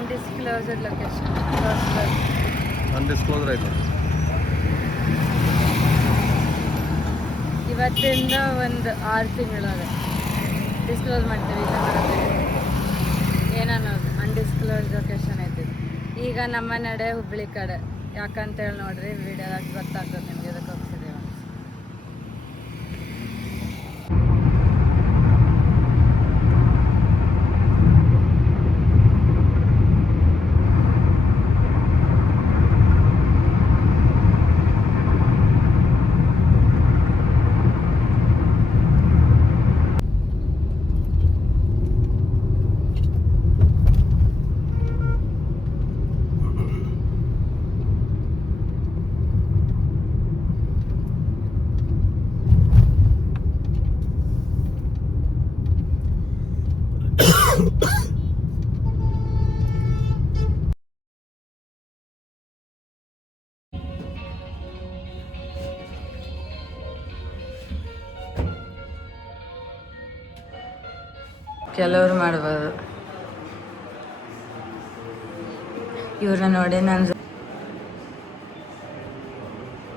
Undisclosed location. Undisclosed ಆಯ್ತು. ಇವತ್ತಿಂದ ಒಂದು 6 ತಿಂಗಳಾಗ ಡಿಸ್ಕ್ಲೋಸ್ ಮಾಡ್ತೀವಿ. ಏನನ್ನೋದು ಅನ್ಡಿಸ್ಕ್ಲೋಸ್ಡ್ ಲೊಕೇಶನ್ ಐತಿ. ಈಗ ನಮ್ಮ ನಡೆ ಹುಬ್ಳಿ ಕಡೆ, ಯಾಕಂತೇಳಿ ನೋಡ್ರಿ ವಿಡಿಯೋದಾಗ ಗೊತ್ತಾಗ್ತದೆ ನಿಮ್ಗೆ ಇದಕ್ಕೆ ಹೋಗ್ತಿದ್ದೀವಿ. ಕೆಲವ್ರು ಮಾಡ್ಬೋದು. ಇವ್ರನ್ನ ನೋಡಿ ನಾನು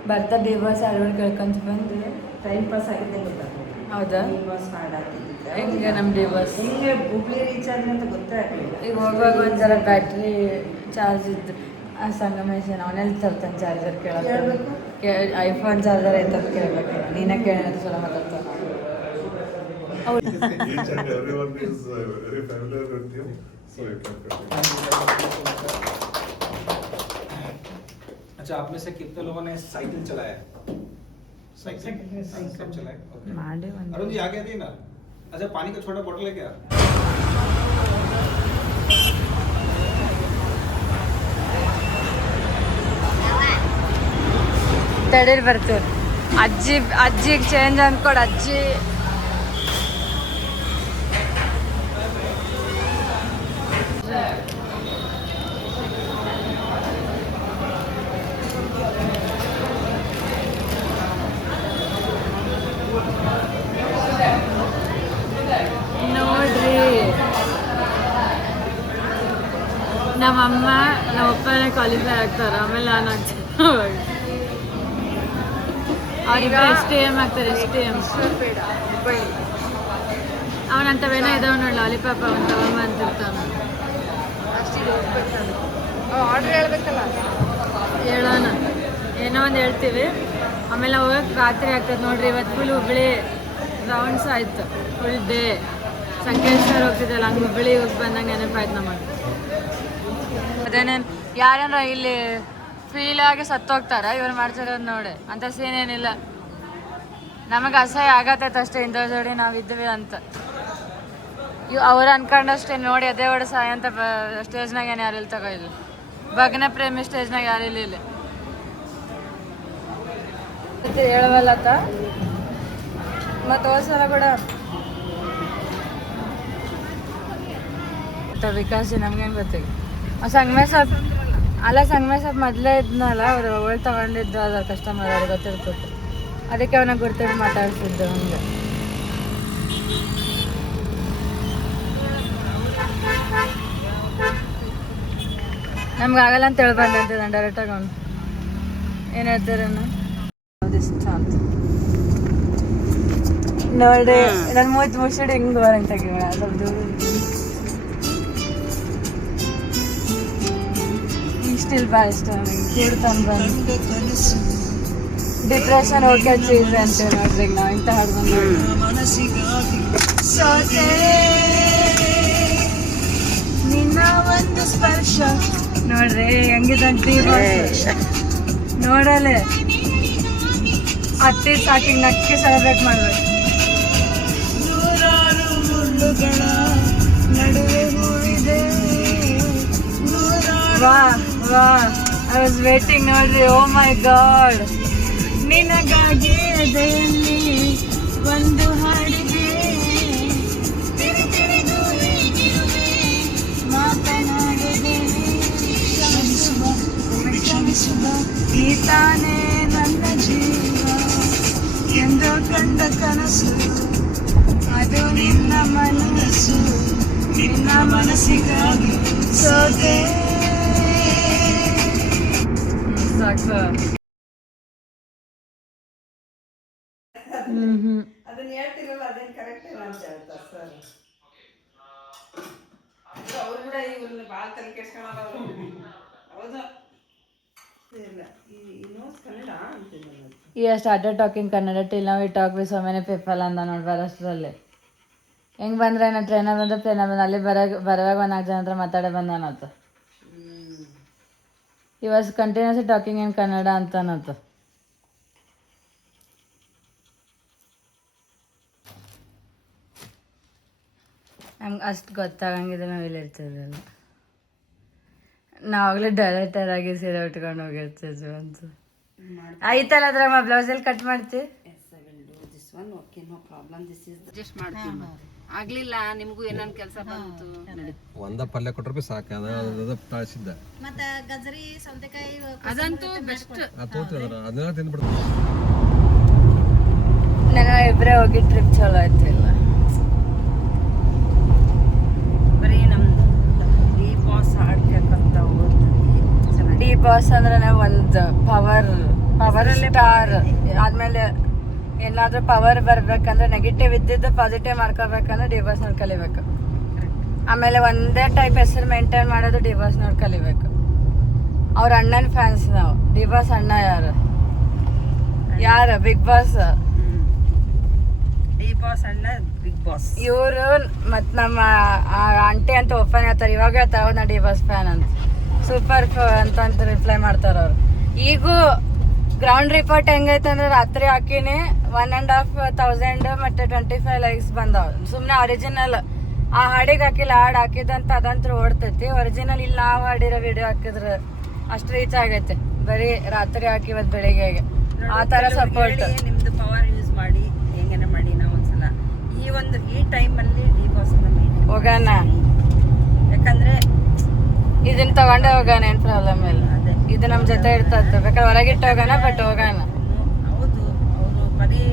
ಬರ್ತಾ ಬಿ ಬಾಸ್ ಅಲ್ವರ್ ಕೇಳ್ಕೊಂತ ಬಂದು ಟೈಮ್ ಪಾಸ್ ಆಗಿದೆ ಗೊತ್ತಾ? ಹೌದಾ? ಬಿ ಬಾಸ್ ಹಾಡಾಗ್ತಿದ್ದಿದ್ದ ಹೆಂಗೆ ನಮ್ಮ ಡಿ ಬಾಸ್ ಹಿಂಗೆ ಹುಬ್ಳಿ ರೀಚ್ ಆದ್ರೆ ಅಂತ ಗೊತ್ತೇ ಆಗಲಿಲ್ಲ. ಈಗ ಹೋಗುವಾಗ ಒಂದ್ಸಲ ಬ್ಯಾಟ್ರಿ ಚಾರ್ಜ್ ಇದ್ದು ಆ ಸಂಗಮೇಶನ್ ಅವನಲ್ಲಿ ತರ್ತಾನೆ ಚಾರ್ಜರ್ ಕೇಳಕ್ಕೆ. ಐಫೋನ್ ಚಾರ್ಜರ್ ಐತಂತ ಕೇಳ್ಬೇಕು. ನೀನೇ ಕೇಳಿದ್ರೆ ಚಲೋ ಮಾತಾಡ್ತಾನೆ. Each and everyone is very familiar with you, so you can continue. अच्छा, आप में से कितने लोगों ने साइकिल चलाया? साइकिल सब चलाए? ओके। मांडे बंद। अरुण जी आगे आइए ना। अच्छा, पानी का छोटा बोतल है क्या? ತಡೀರಿ ಬರ್ತೀವಿ. ಅಜ್ಜಿಗೆ ಚೇಂಜ್ ಅಂದ್ಕೊಡು. ಅಜ್ಜಿ ನೋಡ್ರಿ, ನಮ್ಮಮ್ಮ ನಮ್ಮಪ್ಪನೇ ಕ್ವಾಲಿಫೈ ಆಗ್ತಾರೆ, ಆಮೇಲೆ ನಾನು ಆಗ್ತೀನಿ. ಅವ್ರಿಬ್ಬರು STM ಆಗ್ತಾರೆ. STM ಅವನಂತವೇನೋ ಇದಾವ ನೋಡಿ, ಲಾಲಿಪಾಪ ಅವನು ತಗೊಂಬ ಅಂತಿರ್ತಾನ. ಆರ್ಡರ್ ಹೇಳ್ಬೇಕಲ್ಲ, ಹೇಳೋಣ ಏನೋ ಒಂದು ಹೇಳ್ತೀವಿ. ಆಮೇಲೆ ಹೋಗಕ್ಕೆ ರಾತ್ರಿ ಆಗ್ತದೆ ನೋಡ್ರಿ. ಇವತ್ತು ಫುಲ್ ಹುಬ್ಳಿ ರೌಂಡ್ಸ್ ಆಯ್ತು, ಫುಲ್ ಡೇ. ಸಂಕೇಶ್ವರ ಹೋಗ್ತಿದ್ದಲ್ಲ, ಹಂಗೆ ಹುಬ್ಳಿ ಹೋಗಿ ಬಂದಂಗೆ ನೆನಪಾಯ್ತು ನಮಗೆ. ಅದೇನೇನು ಯಾರೇನಾರ ಇಲ್ಲಿ ಫೀಲ್ ಆಗಿ ಸತ್ತೋಗ್ತಾರ ಇವ್ರು ಮಾಡ್ತಿರೋದು ನೋಡಿ. ಅಂಥ ಸೀನ್ ಏನಿಲ್ಲ. ನಮಗೆ ಅಸಹ್ಯ ಆಗತ್ತೈತೆ ಅಷ್ಟೇ, ಇಂಥ ಜೋಡಿ ನಾವಿದ್ವಿ ಅಂತ. ಅವ್ರು ಅನ್ಕೊಂಡಷ್ಟೇ ನೋಡಿ. ಅದೇ ಹೊಡೆ ಸಹಾಯ ಅಂತ ಸ್ಟೇಜ್ನಾಗ ಏನು ಯಾರಿಲ್ಲ ತಗೋ. ಇಲ್ಲಿ ಭಗ್ನ ಪ್ರೇಮಿ ಸ್ಟೇಜ್ನಾಗ ಯಾರಿಲ್ಲ. ಇಲ್ಲಿ ಹೇಳವಲ್ಲತ್ತ ಮತ್ತು ಹೋದ್ಸಲ ಕೂಡ ವಿಕಾಸ್ ನಮ್ಗೆ ಹೆಂಗೆ ಗೊತ್ತಿಲ್ಲ. ಸಂಗಮೇ ಸಾಬ್ ಅಲ್ಲ, ಸಂಗಮೇ ಸಾಬ್ ಮೊದಲೇ ಇದ್ನಲ್ಲ, ಅವ್ರು ಒಳ್ಳೆ ತಗೊಂಡಿದ್ದು ಅದ್ರ ಕಸ್ಟಮರ್ ಅವ್ರಿಗೆ ಗೊತ್ತಿರ್ತದೆ. ಅದಕ್ಕೆ ಅವನಾಗ ಗುರ್ತಿಟ್ಟು ಮಾತಾಡ್ತಿದ್ದು ಹಂಗೆ. ನಮ್ಗೆ ಆಗಲ್ಲ ಅಂತ ಹೇಳಿ ಬಂದಂತೆ ನಾನು ಡೈರೆಕ್ಟಾಗಿ. ಅವನು ಏನು ಹೇಳ್ತೀರೇನು ಇಷ್ಟ ಅಂತ ನೋಡಿ. ನನ್ನ ಮುಚ್ಚಿಡಿ ಹಿಂಗೆ ಬರಂಗೆ ತೆಗಿಯೋಣ. ಸ್ವಲ್ಪ ದೂರ ಸ್ಟಿಲ್ ಭಾಳ ಇಷ್ಟ ನನಗೆ. ಕೇಳ್ತಾನೆ ಬಂದು ಡಿಪ್ರೆಷನ್ ಓಕೆ ಚೀಸ್ ಅಂತೀವಿ ನೋಡ್ರಿ. ನಾವು ಇಂಥ ಹಾಡು ಬಂದು ನಿನ್ನ ಒಂದು ಸ್ಪರ್ಶ ನೋಡ್ರಿ ಹೆಂಗಿದಂತ ನೋಡಲೆ. ಅತ್ತಿ ಸಾಕಿಂಗ್ ನಕ್ಕಿ ಸೆಲೆಬ್ರೇಟ್ ಮಾಡ್ಬೇಕು. ನಡುವೆ ಹೂವಿದೆ. ವಾ ವಾ, ಐ ವಾಸ್ ವೇಟಿಂಗ್ ನೋಡ್ರಿ. ಓ ಮೈ ಗಾಡ್, ನಿನಗಾಗಿ ಅದೆಯಲ್ಲಿ ಒಂದು ಹಾಡಿಗೆ ಮಾತನಾಡಿದೆ. ಕ್ಷಮಿಸುವ ಈ ತಾನೇ ನನ್ನ ಜೀವ ಎಂದು ಕಂಡ ಕನಸು, ಅದು ನಿನ್ನ ಮನಸ್ಸು. ನಿನ್ನ ಮನಸ್ಸಿಗಾಗಿ ಸೋತೆ. ಸಾಕು. ಅದನ್ನ ಹೇಳ್ತಿರಲ್ಲ ಅದೇನು ಕರೆಕ್ಟ್ ಇಲ್ಲ ಅಂತ ಹೇಳ್ತಾರೆ ಸರ್. ಅವ್ರು ಕೂಡ ಇವ್ರನ್ನ ಭಾಳ ತಲೆ ಕೆಡ್ಸ್ಕೊಳಲ್ಲ ಅವರು. ಹೌದು ಇಲ್ಲ ಈ ನೋಸ್ ಕನ್ನಡ ಅಂತೀನಿ ನಾನು. ಈ ಸ್ಟಾರ್ಟೆಡ್ ಟಾಕಿಂಗ್ ಕನ್ನಡ ಟಿಲ್ ನಾವು ಈ talk we so many people ಅಂದ ನೋಡಿ ಬರೋಷ್ಟರಲ್ಲಿ. ಹೆಂಗೆ ಬಂದ್ರೆ ನಾ ಟ್ರೈನಾಗ ಬಂದ್ರೆ ಟ್ರೈನಾಗ ಬಂದು ಅಲ್ಲಿ ಬರುವಾಗ ಒಂದು 4 ಜನ ಹತ್ರ ಮಾತಾಡೇ ಬಂದಾನತ್ತು. He was continuously talking in Kannada ಅಂತನತ್ತು. ನಮ್ಗೆ ಅಷ್ಟು ಗೊತ್ತಾಗಂಗಿದೆ ನಾವು ಇಲ್ಲಿ ಇರ್ತಿದ್ರಲ್ಲ. ನಾವಾಗಲೇ ಡೈರೆಕ್ಟರ್ ಆಗಿ ಸೀರೆ ಉಟ್ಕೊಂಡು ಹೋಗಿರ್ತಿದ್ವಿ ಅಂತ. ಆಯ್ತಲ್ಲ ಅದ್ರಾಗ ಮಾ ಬ್ಲೌಸಲ್ಲಿ ಕಟ್ ಮಾಡ್ತೀವಿ. Okay no problem. This is adjust ಮಾಡ್ತೀವಿ. ಆಗ್ಲಿಲ್ಲ ನಿಮಗೂ ಏನಾನ ಕೆಲಸ ಬಂತು ಒಂದ ಪಲ್ಯ ಕೊಟ್ರೆ ಬಿ ಸಾಕು. ಅದ ತಾಳ್ಸಿದ್ದ ಮತ್ತೆ ಗಜರಿ ಸೌತೆಕಾಯಿ ಅದಂತೂ ಬೆಸ್ಟ್. ಅದನ್ನೆಲ್ಲ ತಿಂದ್ಬಿಡ್ತು. ನಾನು ಇಬ್ಬರೇ ಹೋಗಿ ಟ್ರಿಪ್ ಚಲೋ ಆಯ್ತು. ಇಲ್ಲ ಬರೀ ನಮ್ದು ಡಿ ಬಾಸ್ ಹಾಡ್ಬೇಕಂತ ಓದ್ತೀವಿ. ಡಿ ಬಾಸ್ ಅಂದ್ರೆ ಒಂದು ಪವರ್ ಸ್ಟಾರ್ ಆದ್ಮೇಲೆ ಏನಾದ್ರೂ ಪವರ್ ಬರ್ಬೇಕಂದ್ರೆ ನೆಗೆಟಿವ್ ಇದ್ದಿದ್ದು ಪಾಸಿಟಿವ್ ಮಾಡ್ಕೋಬೇಕಂದ್ರೆ ಡಿ ಬಾಸ್ ನೋಡಿ ಕಲಿಬೇಕು. ಆಮೇಲೆ ಒಂದೇ ಟೈಪ್ ಹೆಸರು ಮೇಂಟೈನ್ ಮಾಡೋದು ಡಿ ಬಾಸ್ ನೋಡಿ ಕಲಿಬೇಕು. ಅವ್ರ ಅಣ್ಣನ ಫ್ಯಾನ್ಸ್ ನಾವು. ಡಿ ಬಾಸ್ ಅಣ್ಣ ಯಾರು ಬಿಗ್ ಬಾಸ್. ಡಿ ಬಾಸ್ ಅಣ್ಣ ಬಿಗ್ ಬಾಸ್. ಇವರು ಮತ್ತು ನಮ್ಮ ಆಂಟಿ ಅಂತ ಓಪನ್ ಹೇಳ್ತಾರೆ. ಇವಾಗ ಹೇಳ್ತಾರೆ ಹೌದು ನಾ ಡಿ ಬಾಸ್ ಫ್ಯಾನ್ ಅಂತ. ಸೂಪರ್ ಅಂತ ರಿಪ್ಲೈ ಮಾಡ್ತಾರೆ ಅವ್ರು. ಈಗೂ ಗ್ರೌಂಡ್ ರಿಪೋರ್ಟ್ ಹೆಂಗೈತೆ ಅಂದ್ರೆ ರಾತ್ರಿ ಹಾಕಿನಿ 1,500 ಮತ್ತೆ 25 ಲೈಕ್ಸ್ ಬಂದಾವ. ಸುಮ್ಮನೆ ಒರಿಜಿನಲ್ ಆ ಹಾಡಿಗೆ ಹಾಕಿಲ್ಲ, ಹಾಡು ಹಾಕಿದಂತ ಅದಂತೂ ಓಡ್ತೈತಿ. ಒರಿಜಿನಲ್ ಇಲ್ಲಿ ನಾವು ಹಾಡಿರೋ ವಿಡಿಯೋ ಹಾಕಿದ್ರೆ ಅಷ್ಟು ರೀಚ್ ಆಗೈತೆ. ಬರೀ ರಾತ್ರಿ ಹಾಕಿ ಇವತ್ತು ಬೆಳಿಗ್ಗೆ ಆ ಥರ ಸಪೋರ್ಟ್. ನಿಮ್ದು ಪವರ್ ಯೂಸ್ ಮಾಡಿ ಹೆಂಗೇನ ಮಾಡಿ ನಾವು ಒಂದ್ಸಲ ಈ ಟೈಮಲ್ಲಿ ಡಿ ಬಾಸ್ ಹೋಗೋಣ. ಯಾಕಂದ್ರೆ ಇದನ್ನ ತಗೊಂಡೆ ಹೋಗೋಣ, ಏನು ಪ್ರಾಬ್ಲಮ್ ಇಲ್ಲ. ಇದು ನಮ್ಮ ಜೊತೆ ಇರ್ತದೆ. ಬೇಕಾದ್ರೆ ಹೊರಗಿಟ್ಟು ಹೋಗೋಣ, ಬಟ್ ಹೋಗೋಣ. ಹೌದು ಅವರು ಬರೀ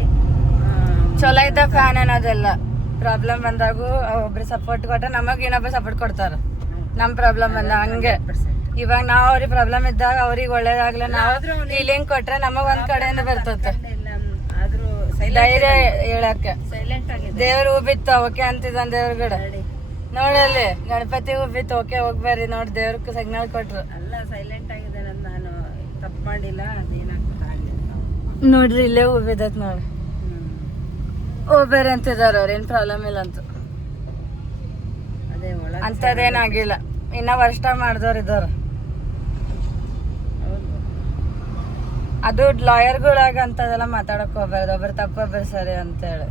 ಚಲೋ ಇದ್ದ ಫ್ಯಾನ್ ಅನ್ನೋದೆಲ್ಲ. ಪ್ರಾಬ್ಲಮ್ ಬಂದಾಗೂ ಒಬ್ರು ಸಪೋರ್ಟ್ ಕೊಟ್ರೆ ನಮಗೆ ಇನ್ನೊಬ್ರು ಸಪೋರ್ಟ್ ಕೊಡ್ತಾರೆ. ನಮ್ಮ ಪ್ರಾಬ್ಲಮ್ ಬಂದ ಹಂಗೆ. ಇವಾಗ ನಾವು ಅವ್ರಿಗೆ ಪ್ರಾಬ್ಲಮ್ ಇದ್ದಾಗ ಅವ್ರಿಗೆ ಒಳ್ಳೇದಾಗ್ಲಿ, ನಾವು ಫೀಲಿಂಗ್ ಕೊಟ್ರೆ ನಮಗ್ ಒಂದ್ ಕಡೆಯಿಂದ ಬರ್ತದೆ ಧೈರ್ಯ ಹೇಳಕ್ಕೆ. ದೇವ್ರ ಹೂ ಬಿತ್ತು ಓಕೆ ಅಂತಿದ್ದ ದೇವ್ರಗಡೆ ನೋಡಲ್ಲಿ ಗಣಪತಿ ಹೂ ಬಿತ್ತು ಓಕೆ ಹೋಗ್ಬರ್ರಿ ನೋಡಿ ದೇವ್ರ ಸಿಗ್ನಲ್ ಕೊಟ್ರು. ಅಲ್ಲ ಸೈಲೆಂಟ್ ಆಗಿದೆ ನಾನು ತಪ್ಪು ಮಾಡಿಲ್ಲ. ನೋಡ್ರಿ ಇಲ್ಲೇ ಹೂ ಬಿದ್ದತ್ ನೋಡಿ. ಹೋಗ್ಬೇರೆ ಅಂತಿದಾರ ಅವ್ರ, ಏನ್ ಪ್ರಾಬ್ಲಮ್ ಇಲ್ಲ ಅಂತ. ಅದೇ ಅಂತದೇನಾಗಿಲ್ಲ. ಇನ್ನ ವರ್ಷ ಮಾಡ್ದವ್ರ ಇದಾರ. ಅದು ಲಾಯರ್ಗಳಾಗ ಅಂತದೆಲ್ಲ ಮಾತಾಡಕ್ ಹೋಗ್ಬಾರ್ದು. ಒಬ್ರು ತಪ್ಪೊಬ್ರು ಸರಿ ಅಂತೇಳಿ.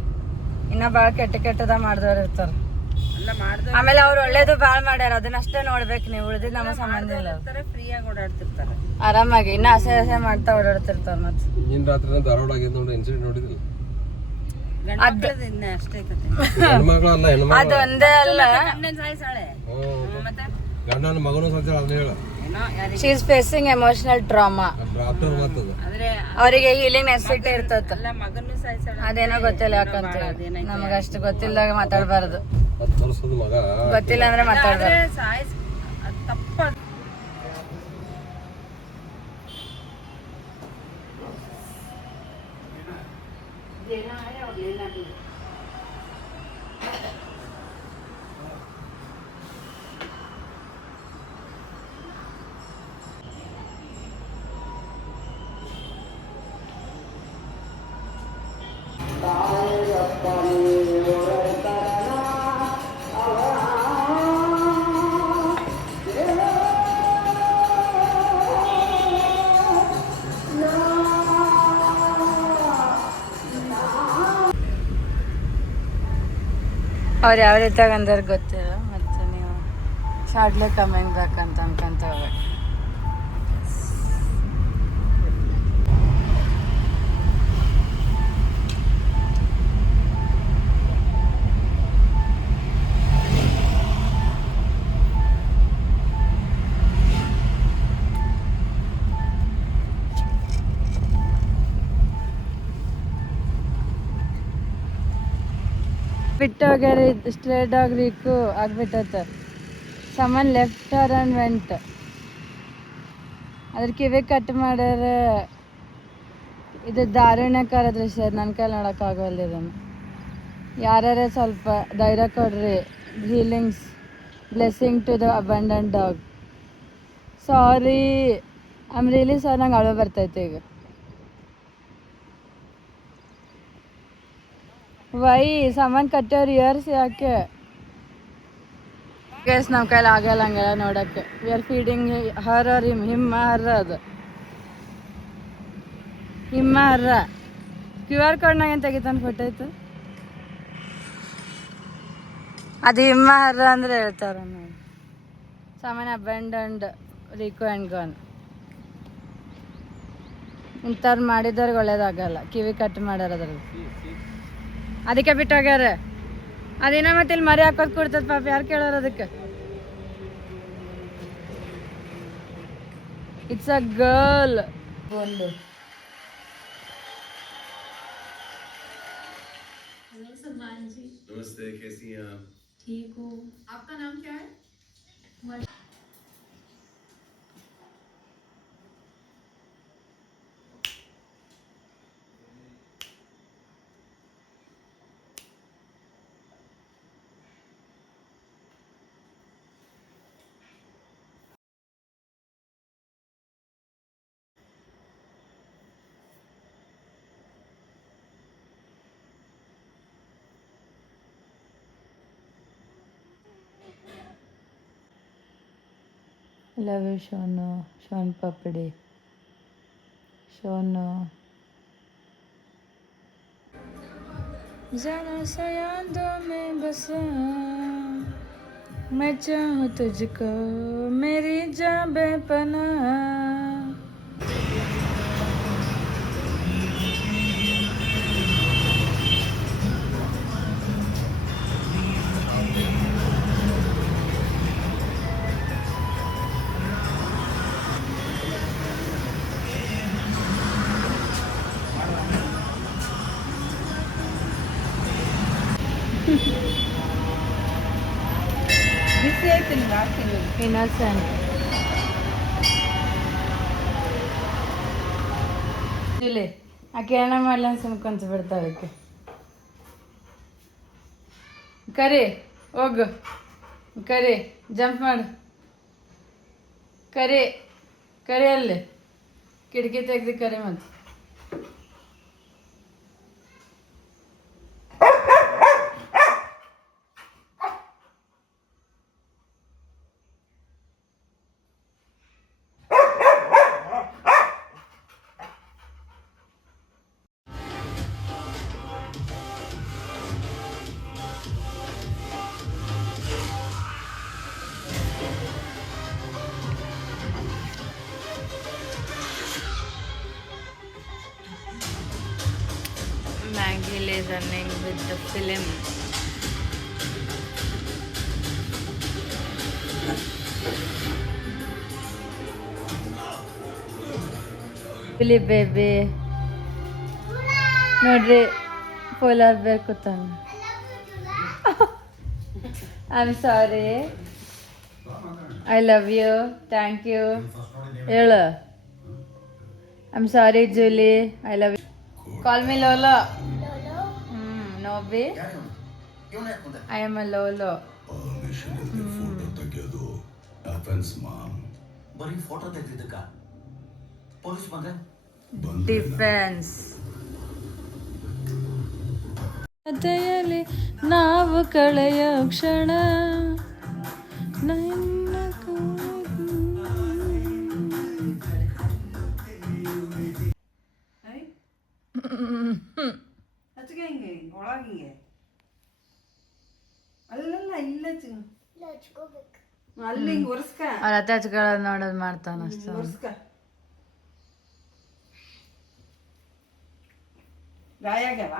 ಇನ್ನ ಬಾಳ ಕೆಟ್ಟದ ಮಾಡ್ದವ್ರು ಇರ್ತಾರ. ಆಮೇಲೆ ಅವ್ರು ಒಳ್ಳೇದು ಬಾಳ ಮಾಡ್ಯಾರ, ಅದನ್ನಷ್ಟೇ ನೋಡ್ಬೇಕು ನೀವು. ಉಳಿದಿದ್ ನಮ್ಮ ಸಂಬಂಧ ಇಲ್ಲ. ಫ್ರೀಯಾಗಿ ಓಡಾಡ್ತಿರ್ತಾರೆ ಆರಾಮಾಗಿ. ಇನ್ನ ಆಸೆ ಮಾಡ್ತಾ ಓಡಾಡ್ತಿರ್ತಾರ. ಮತ್ತೆ ನಿನ್ ರಾತ್ರಿ ಧಾರವಾಡ ಆಗಿದ್ ನೋಡಿ ಇನ್ಸಿಡೆಂಟ್ ನೋಡಿದ್ರಿ. ಅಷ್ಟೇ ಹೆಣ್ಮಗಳು ಅಲ್ಲ ಹೆಣ್ಮಗಳು. ಅದು ಒಂದೇ ಅಲ್ಲ, ಗಂಡನ ಮಗನೂ ಸತ್ಯ ಅದನ್ನ ಹೇಳ. She is facing emotional trauma. Doctor ಮಾತದ ಅವರಿಗೆ ಹೀಲಿಂಗ್ ನೆಸೆಸಿಟಿ ಇರ್ತದ. ಮಗನು ಸಾಯಿಸಾಳೆ. ಅದೇನೋ ಗೊತ್ತಿಲ್ಲ ಯಾಕಂತ ನಮಗ ಅಷ್ಟು ಗೊತ್ತಿಲ್ಲದಾಗ ಮಾತಾಡ್ಬಾರ್ದು. 10 ವರ್ಷದ ಮಗ ಗೊತ್ತಿಲ್ಲ ಅಂದ್ರೆ ಮಾತಾಡ್ಬಾರ್ದು. ತಪ್ಪ. ಅವ್ರು ಯಾವ ರೀತಿಯಾಗ ಅಂದ್ರೆ ಗೊತ್ತಿಲ್ಲ. ಮತ್ತು ನೀವು ಶಾರ್ಟ್ಲಿ ಕಮ್ಮಿಂಗ್ ಬ್ಯಾಕ್ ಅಂತ ಅನ್ಕೊಂತ ಹೋಗ್ಬೇಕು. ಬಿಟ್ಟು ಹೋಗ್ಯಾರ. ಸ್ಟ್ರೇ ಡಾಗ್ ರೀಕು ಆಗ್ಬಿಟ್ಟತ್ತ. Someone left her and went. ಅದ್ರ ಕಿವಿ ಕಟ್ ಮಾಡ್ಯಾರ. ಇದು ದಾರುಣ್ಯಕರ ದೃಶ್ಯ. ನನ್ನ ಕೈಲಿ ನೋಡೋಕ್ಕಾಗಲ್ಲ ಇದನ್ನು. ಯಾರ್ಯಾರೇ ಸ್ವಲ್ಪ ಧೈರ್ಯ ಕೊಡ್ರಿ. Healings blessing to the abundant dog. Sorry, I'm really sorry. ನಂಗೆ ಅಳು ಬರ್ತೈತೆ ಈಗ. ವೈ ಸಾಮಾನು ಕಟ್ಟೋರು ಇಯರ್ಸ್ ಯಾಕೆ? ಕೇಸ್ ನಮ್ಮ ಕೈಲಿ ಆಗಲ್ಲ ಹಂಗೆಲ್ಲ ನೋಡೋಕ್ಕೆ. ವಿ ಆರ್ ಫೀಡಿಂಗ್ ಹರ್ ಆರ್ ಹಿಮ್ಮ ಹರ್ರ. ಅದು ಹಿಮ್ಮ ಹರ್ರ. QR ಕೋಡ್ನಾಗ ಏನು ತೆಗಿತಾನೆ ಫೋಟೋ ಐತೆ. ಅದು ಹಿಮ್ಮ ಹರ್ರ ಅಂದ್ರೆ ಹೇಳ್ತಾರ ನೋಡಿ. ಸಾಮಾನ್ಯ ಅಬೆಂಡನ್ಡ್ ರಿಕೋ ಆ್ಯಂಡ್ ಗಾನ್. ಇಂಥವ್ರು ಮಾಡಿದವ್ರಿಗೆ ಒಳ್ಳೇದಾಗಲ್ಲ. ಕಿವಿ ಕಟ್ ಮಾಡ್ಯಾರ ಅದ್ರಲ್ಲಿ. ಅದಕ್ಕೆ ಬಿಟ್ಟು ಹೋಗ್ಯಾರ. ಅದೇನೋ ಮತ್ತೆ ಇಲ್ಲಿ ಮರಿ ಹಾಕೋದು ಕೊಡ್ತದ ಪಾಪ. ಯಾರು ಕೇಳೋರು ಅದಕ್ಕೆ? It's a girl. ಒಂದು नमस्ते, कैसी हैं आप? ठीक हूँ। आपका नाम क्या है? ಲವ್ ಯು ಶೋನು. ಶೋನ್ ಪಪಡಿ. ಶೋನು ज़रा सा यादों में बसा मैं चाहूँ तुझको मेरी जान बेपनाह. ಬಿಸಿ ಆಯ್ತು ನಿಮ್ಗೆ ಹಾಕ್ತೀನಿ. ಇನ್ನೋಸೆಂಟ್. ಇಲ್ಲಿ ಆಕೆ ಏನ ಮಾಡ್ಲ ಸುಮ್ಕೊಂತ ಬಿಡ್ತಾಳೆ ಆಕೆ. ಕರಿ ಹೋಗು. ಕರಿ ಜಂಪ್ ಮಾಡು. ಕರಿ ಕರಿ ಅಲ್ಲಿ ಕಿಟಕಿ ತೆಗ್ದು ಕರಿ. ಮತ್ತೆ Maggie is running with the film. Billy baby. ನೋಡ್ರಿ ಪೋಲಾರ್ ಬೇರ್ ಕೂತಾನ. I'm sorry. I love you. Thank you. ಹೇಳು. I'm sorry Julie. I love you. Call me Lolo. No be. I am a Lolo. ಬರೀ photo ತೆಗೆದಿದ್ದಕ್ಕ police ಬಂದ್ರೆ defence. ಜೊತೆಯಲ್ಲಿ ನಾವು ಕಳೆಯೋ ಕ್ಷಣ ನನ್ನ ಹಚ್ಗೆ ಹಿಂಗೆ ಒಳಗೆ ಹಿಂಗೆ ಅಲ್ಲಲ್ಲ ಇಲ್ಲ ಅಲ್ಲಿ ಹಿಂಗೆ ಒರೆಸ್ಕ. ಅವ್ರ ಅತ್ತೆ ಹಚ್ಕೊಳ್ಳೋದು ನೋಡೋದು ಮಾಡ್ತಾನ ಅಷ್ಟೇ. ಒರೆಸ್ಕ. ಗಾಯ ಆಗ್ಯಾವ.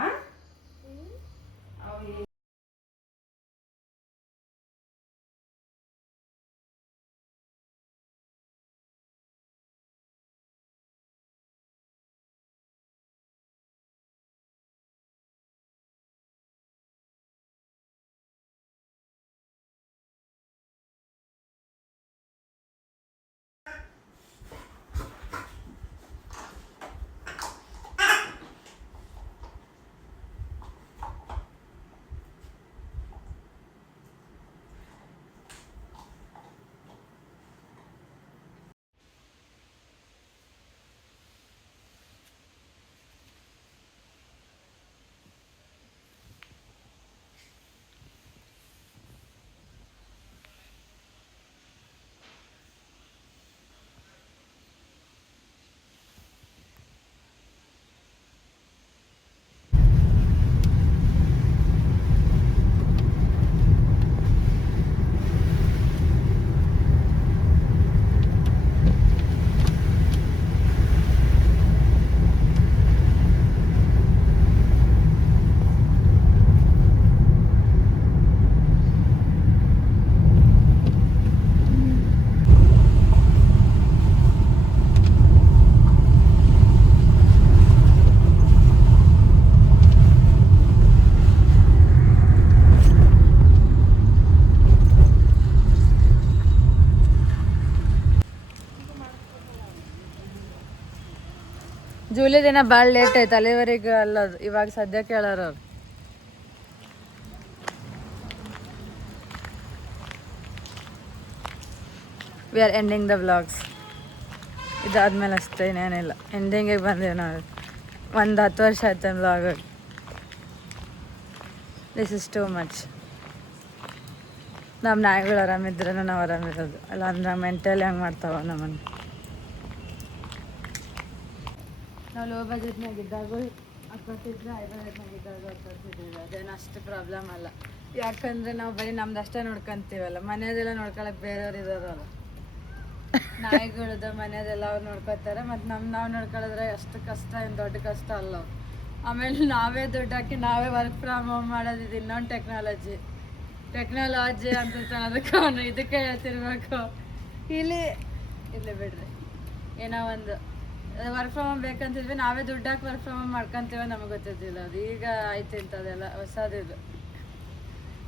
ಜೂಲಿ ದಿನ ಭಾಳ ಲೇಟ್ ಐತೆ ಅಲ್ಲಿವರೆಗೆ ಅಲ್ಲದು ಇವಾಗ ಸದ್ಯಕ್ಕೆ ಹೇಳೋರು ಅವ್ರು. We are ending the vlogs. ಇದಾದ್ಮೇಲೆ ಅಷ್ಟೇ ಇನ್ನೇನಿಲ್ಲ, ಎಂಡಿಂಗಿಗೆ ಬಂದೀವಿ ನಾವು. 10 ವರ್ಷ ಆಯ್ತು vlog. This is too much. ನಮ್ಮ ನಾಯಿಗಳು ಆರಾಮಿದ್ರೂ ನಾವು ಆರಾಮಿರೋದು ಅಲ್ಲ ಅಂದ್ರೆ ಮೆಂಟಲಿ ಹಂಗೆ ಮಾಡ್ತಾವ ನಮ್ಮನ್ನು. ನಾವು ಲೋ ಬಜೆಟ್ನಾಗಿದ್ದಾಗ ಹಾಕೊತಿದ್ರೆ ಹೈ ಬಜೆಟ್ನಾಗಿದ್ದಾಗ ಹಾಕೊತಿದ್ದೀವಿ. ಅದೇನು ಅಷ್ಟು ಪ್ರಾಬ್ಲಮ್ ಅಲ್ಲ, ಯಾಕಂದರೆ ನಾವು ಬರೀ ನಮ್ದು ಅಷ್ಟೇ ನೋಡ್ಕೊತೀವಲ್ಲ. ಮನೆಯದೆಲ್ಲ ನೋಡ್ಕೊಳಕ್ಕೆ ಬೇರೆಯವ್ರು ಇರೋರಲ್ಲ. ನಾಯಿಗಳದ ಮನೆಯದೆಲ್ಲ ಅವ್ರು ನೋಡ್ಕೊತಾರೆ, ಮತ್ತು ನಾವು ನೋಡ್ಕೊಳ್ಳೋದ್ರೆ ಅಷ್ಟು ಕಷ್ಟ, ಏನು ದೊಡ್ಡ ಕಷ್ಟ ಅಲ್ಲ. ಆಮೇಲೆ ನಾವೇ ದುಡ್ಡು ಹಾಕಿ ನಾವೇ ವರ್ಕ್ ಫ್ರಮ್ ಹೋಮ್ ಮಾಡೋದಿದ್ದು ಇನ್ನೊಂದು ಟೆಕ್ನಾಲಜಿ ಅಂತ ಅದಕ್ಕೆ ಅವನು ಇದಕ್ಕೆ ಹೇಳ್ತಿರ್ಬೇಕು. ಇಲ್ಲಿ ಬಿಡ್ರಿ, ಏನೋ ಒಂದು ವರ್ಕ್ ಫ್ರಮ್ ಹೋಮ್ ಬೇಕಂತಿದ್ವಿ, ನಾವೇ ದುಡ್ಡು ಹಾಕಿ ವರ್ಕ್ ಫ್ರಮ್ ಹೋಮ್ ಮಾಡ್ಕೊಂತೀವಿ, ನಮಗೆ ಗೊತ್ತಿದ್ದಿಲ್ಲ ಅದು. ಈಗ ಆಯ್ತು ಇಂಥದ್ದೆಲ್ಲ ಹೊಸದಿದು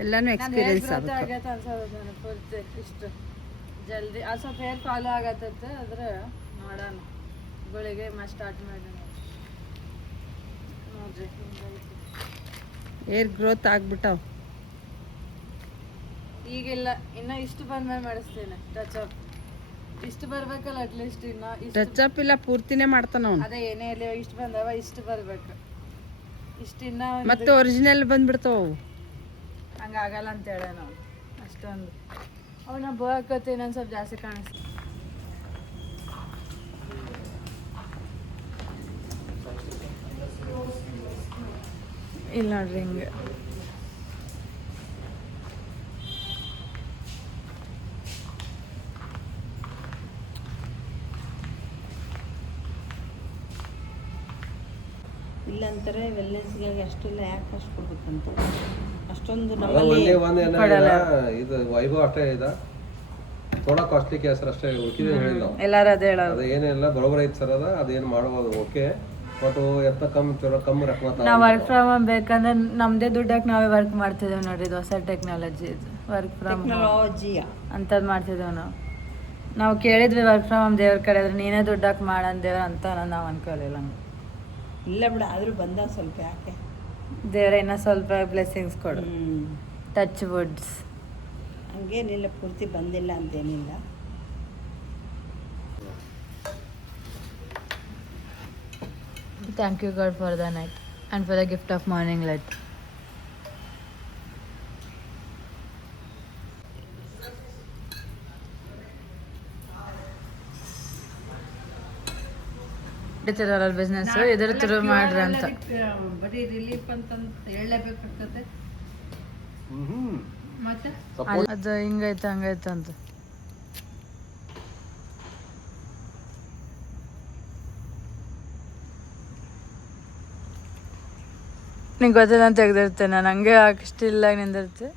ಎಲ್ಲಾನು ಎಕ್ಸ್ಪೀರಿಯನ್ಸ್ ಆಗತ್ತೆ ಅನ್ಸೋದು ನನಗೆ ಪೂರ್ತಿ ಇಷ್ಟು ಜಲ್ದಿ. ಅದು ಸ್ವಲ್ಪ ಹೇರ್ ಫಾಲೋ ಆಗತ್ತೈತೆ, ಆದ್ರೆ ನೋಡೋಣ ಗಳಿಗೆ ಮತ್ತೆ ಸ್ಟಾರ್ಟ್ ಮಾಡೋಣ. ನೋಡ್ರಿ ಏರ್ ಗ್ರೋತ್ ಆಗ್ಬಿಟ್ಟವ್. ಈಗಿಲ್ಲ, ಇನ್ನು ಇಷ್ಟು ಬಂದ್ಮೇಲೆ ಮಾಡಿಸ್ತೀನಿ ಟಚ್-ಅಪ್. ಇಷ್ಟು ಬರ್ಬೇಕಲ್ಲ ಅಟ್ಲೀಸ್ಟ್. ಇನ್ನು ಟಚ್ ಅಪ್ ಇಲ್ಲ, ಪೂರ್ತಿನೇ ಮಾಡ್ತಾನ ಅವ್ನು. ಅದೇ ಏನೇ ಇರಲಿ, ಇಷ್ಟು ಬಂದವ, ಇಷ್ಟು ಬರ್ಬೇಕು. ಇಷ್ಟು ಇನ್ನ ಮತ್ತೆ ಒರಿಜಿನಲ್ ಬಂದ್ಬಿಡ್ತಾವ ಅವು. ಹಂಗಾಗಲ್ಲ ಅಂತೇಳಿ ನಾವು ಅಷ್ಟೊಂದು ಅವನ್ನ ಬೋಕತ್ತೆ ಇನ್ನೊಂದು ಸ್ವಲ್ಪ ಜಾಸ್ತಿ ಕಾಣಿಸ್ತು. ಇಲ್ಲ ನೋಡ್ರಿ ಹಿಂಗೆ ಇಲ್ಲ ಅಂತಾರೆ ವೆಲ್ನೆಸ್ಗೆ ಅಷ್ಟೆಲ್ಲ ಯಾಕೆ ಅಷ್ಟು ಕೊಡ್ಬೇಕಂತ ಅಷ್ಟೊಂದು ಅದ ನಮ್ಮಲ್ಲಿ ಒಂದೇ ಒಂದ್ ಇದು ವೈಭವ್ ಅಷ್ಟೇ ಇದ ಥೋಡಾ ಕಾಸ್ಟ್ಲಿ ಕೇಸರ್ ಅಷ್ಟೇ, ಉಳ್ಕಿದೆ ಹೇಳಿಲ್ಲ ನಾವು. ಎಲ್ಲಾರು ಅದೇ ಹೇಳೋದು. ಅದು ಏನಿಲ್ಲ ಬರೋಬರ ಐತೆ ಸರ್, ಅದೇನು ಮಾಡ್ಬೋದು ಓಕೆ, ಬಟ್ ಎತ್ತ ಕಮ್ಮಿ ರೊಕ್ಕ. ನಾವು ವರ್ಕ್ ಫ್ರಮ್ ಹೋಮ್ ಬೇಕಂದ್ರೆ ನಮ್ಮದೇ ದುಡ್ಡಕ್ಕೆ ನಾವೇ ವರ್ಕ್ ಮಾಡ್ತಿದ್ದೇವೆ ನೋಡ್ರಿ. ಇದು ಹೊಸ ಟೆಕ್ನಾಲಜಿ, ಇದು ವರ್ಕ್ ಫ್ರಮ್ ಟೆಕ್ನಾಲಜಿಯ ಅಂಥದ್ದು ಮಾಡ್ತಿದ್ದೇವೆ ನಾವು ಕೇಳಿದ್ವಿ ವರ್ಕ್ ಫ್ರಮ್ ಹೋಮ್ ದೇವ್ರ ಕಡೆ, ಆದ್ರೆ ನೀನೇ ದುಡ್ಡಾಕ್ ಮಾಡಂದೇವ್ರ ಅಂತ ನಾವು ಅನ್ಕೊಳ್ಳಿಲ್ಲ. ಇಲ್ಲ ಬಿಡ, ಆದರೂ ಬಂದಾಗ ಸ್ವಲ್ಪ ಯಾಕೆ ದೇವ್ರ ಇನ್ನೂ ಸ್ವಲ್ಪ ಬ್ಲೆಸ್ಸಿಂಗ್ಸ್ ಕೊಡು. Touch Woods. ಹಂಗೇನಿಲ್ಲ, ಪೂರ್ತಿ ಬಂದಿಲ್ಲ ಅಂತೇನಿಲ್ಲ. Thank you God for the night and for the gift of morning light. ಇಡ್ತಿರಲ್ಲ ಬಿಸ್ನೆಸ್ ಇದ್ರ ಥ್ರೂ ಮಾಡ್ರಿ ಅಂತ. ಬರೀ ರಿಲೀಫ್ ಅಂತಂತ ಹೇಳಲೇಬೇಕಾಗ್ತದೆ. ಮತ್ತೆ ಅದು ಹಿಂಗೈತೆ ಹಂಗೈತೆ ಅಂತ. ನಿಂಗೆ ಗೊತ್ತಿಲ್ಲ ಅಂತ ತೆಗ್ದಿರ್ತೇನೆ ನಾನು, ಹಂಗೆ ಅಷ್ಟಿಲ್ಲ ನಿಂದಿರ್ತೆ.